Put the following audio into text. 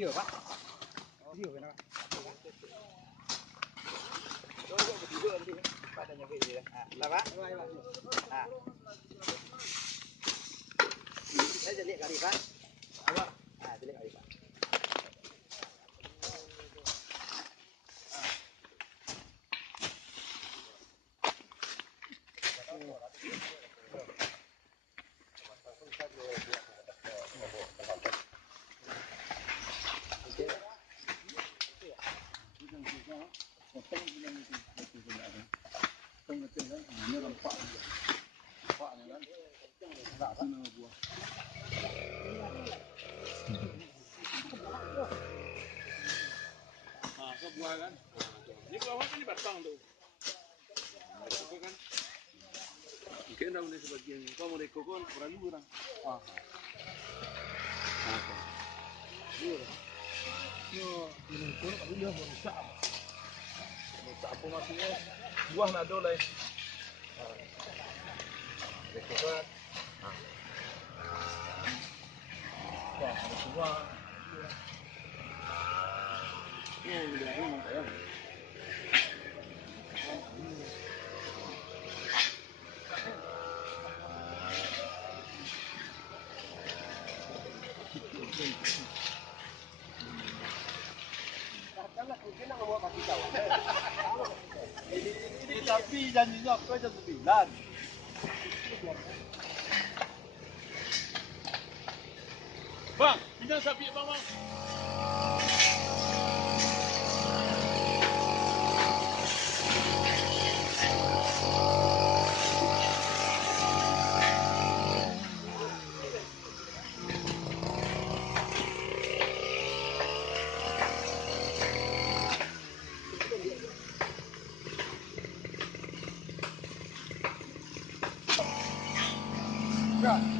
Video Pak. Video kenapa? Coba video nanti pada nyampe dia. Nah, Pak. Nah. Saya jadi kali Pak. Apa? Ah, jadi kali Pak. Buah kan, ini buah apa ini batang tuh, kan? Mungkin dah mulai sebagian, kau mulai kokon perlu orang. Ini pun aku dia berusaha. Berusaha apa maksudnya? Buah nak ada lah. Kokon. Wah, ada semua. Ini tapi janjinya aku jam 9. Bang, pinjam sapi bang. Yeah.